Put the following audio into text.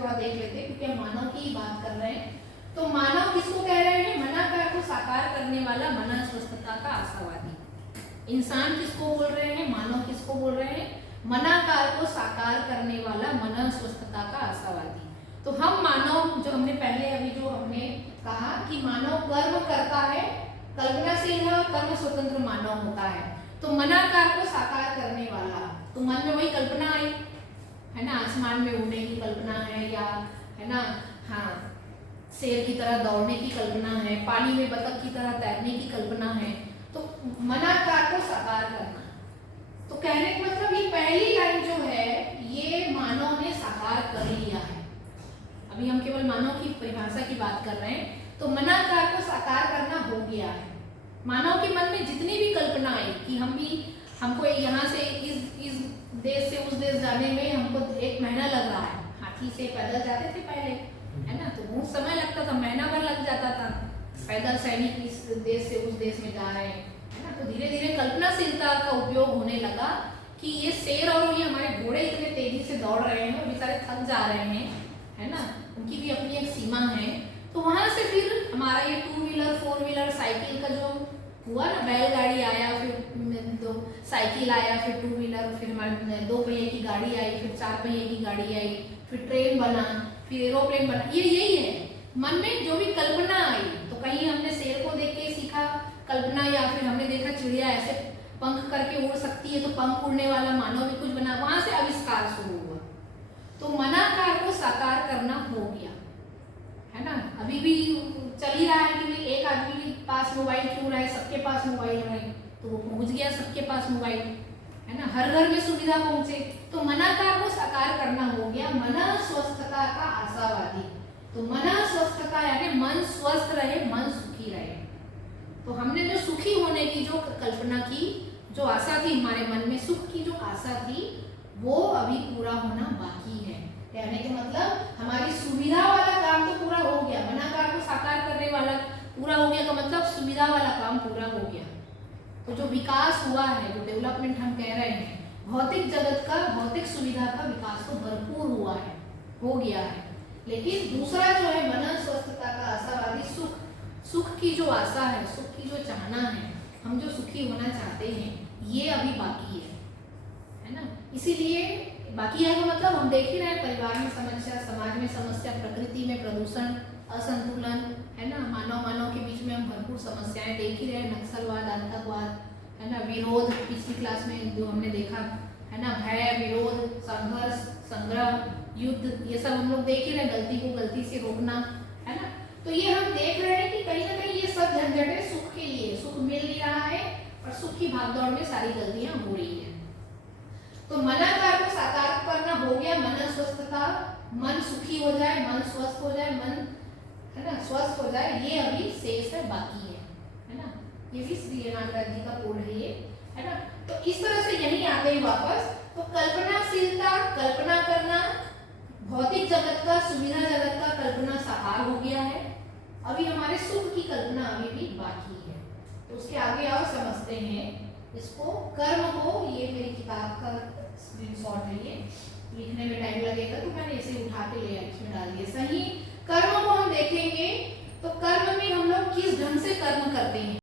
थोड़ा देख लेते हैं, क्योंकि हम मानव की ही बात कर रहे हैं। तो मानव किसको कह रहे हैं? मनाकार को साकार करने वाला, मन स्वस्थता का आशावादी। इंसान किसको बोल रहे हैं? मानव किसको बोल रहे हैं? मनाकार को साकार करने वाला, मन स्वस्थता का आशावादी। तो हम मानव, जो हमने पहले अभी जो हमने कहा कि मानव कर्म करता है, कल्पनाशील है और कर्म स्वतंत्र मानव होता है। तो मनाकार को साकार करने वाला, तो मन में वही कल्पना आई है ना, आसमान में उड़ने की कल्पना है, या है ना, हाँ, शेर की तरह दौड़ने की कल्पना है, पानी में बतख की तरह तैरने की कल्पना है। तो मनाकार को साकार करना, तो कहने का मतलब ये पहली लाइन जो है ये मानव ने साकार कर लिया है। अभी हम केवल मानव की परिभाषा की बात कर रहे हैं। तो मनाकार को साकार करना हो गया है। मानव के मन में जितनी भी कल्पना आई कि हमको यहाँ से इस देश से उस देश जाने में हमको 1 महीना लग रहा है, हाथी से पैदल जाते थे पहले, है ना, तो बहुत समय लगता था, महीना भर लग जाता था, पैदल सैनिक इस देश से उस देश में जा रहे हैं, है ना। तो धीरे धीरे कल्पनाशीलता का उपयोग होने लगा कि ये शेर और ये हमारे घोड़े इतने तेजी से दौड़ रहे हैं और बेचारे थक जा रहे हैं, है ना, उनकी भी अपनी एक सीमा है। तो वहां से फिर हमारा ये 2 व्हीलर 4 व्हीलर साइकिल का जो हुआ ना, बैलगाड़ी आया, फिर 2 साइकिल आया, फिर 2 व्हीलर, फिर हमारे 2 पहिए की गाड़ी आई, फिर 4 पहिए की गाड़ी आई, फिर ट्रेन बना, फिर एरोप्लेन बना। ये यही है, मन में जो भी कल्पना आई, तो कहीं हमने शेर को देख के सीखा कल्पना, या फिर हमने देखा चिड़िया ऐसे पंख करके उड़ सकती है, तो पंख उड़ने वाला मानव भी कुछ बना, वहां से आविष्कार शुरू हुआ। तो मनाकार को साकार करना हो गया, है ना। अभी भी चल ही रहा है कि एक आदमी के पास मोबाइल क्यों रहे, सबके पास मोबाइल रहे, तो वो पहुंच गया सबके पास मोबाइल, है ना, हर घर में सुविधा पहुंचे। तो मनाकार को साकार करना हो गया, मन स्वस्थता का आशावादी। तो मन स्वस्थता यानी मन स्वस्थ रहे, मन सुखी रहे। तो हमने जो सुखी होने की जो कल्पना की, जो आशा थी हमारे मन में, सुख की जो आशा थी, वो अभी पूरा होना बाकी है। कहने का मतलब हमारी सुविधा वाला काम तो पूरा हो गया, मनाकार को साकार करने वाला पूरा हो गया, का मतलब सुविधा वाला काम पूरा हो गया। तो जो विकास हुआ है, जो डेवलपमेंट हम कह रहे हैं, भौतिक जगत का, भौतिक सुविधा का विकास तो भरपूर हुआ है, हो गया है। लेकिन दूसरा जो है मन स्वस्थता का आशावादी, सुख की जो आशा है, सुख की जो चाहना है, हम जो सुखी होना चाहते हैं, ये अभी बाकी है ना। इसीलिए बाकी है का मतलब हम देख ही रहे हैं, परिवार में समस्या, समाज में समस्या, प्रकृति में प्रदूषण, असंतुलन, है ना, मानव के बीच में हम भरपूर समस्याएं देख ही रहे हैं, नक्सलवाद, आतंकवाद, है ना, विरोध, पिछली क्लास में जो हमने देखा, है ना, भय, विरोध, संघर्ष, संग्रह, युद्ध, ये सब हम लोग देख ही रहे हैं, गलती को गलती से रोकना, है ना। तो ये हम देख रहे हैं कि कहीं ना कहीं ये सब झंझटें सुख के लिए, सुख मिल नहीं रहा है और सुख की भागदौड़ में सारी गलतियां हो रही है। तो मनाकार को साकार करना हो गया, मन स्वस्थता, मन सुखी हो जाए, मन स्वस्थ हो जाए, मन, है ना, स्वस्थ हो जाए, ये अभी शेष है, बाकी है ना। ये भी श्री नागराज जी का कोड है ये, है ना। तो इस तरह से यही आते हैं वापस। तो कल्पनाशीलता, कल्पना करना, भौतिक जगत का, सुविधा जगत का कल्पना साकार हो गया है, अभी हमारे सुख की कल्पना अभी भी बाकी है। तो उसके आगे और समझते हैं इसको। कर्म को, ये मेरी किताब का स्क्रीनशॉट है, ये लिखने में टाइम लगेगा तो मैंने इसे उठा के ले इसमें डाल दिया। सही कर्म को हम देखेंगे तो कर्म में हम लोग किस ढंग से कर्म करते हैं।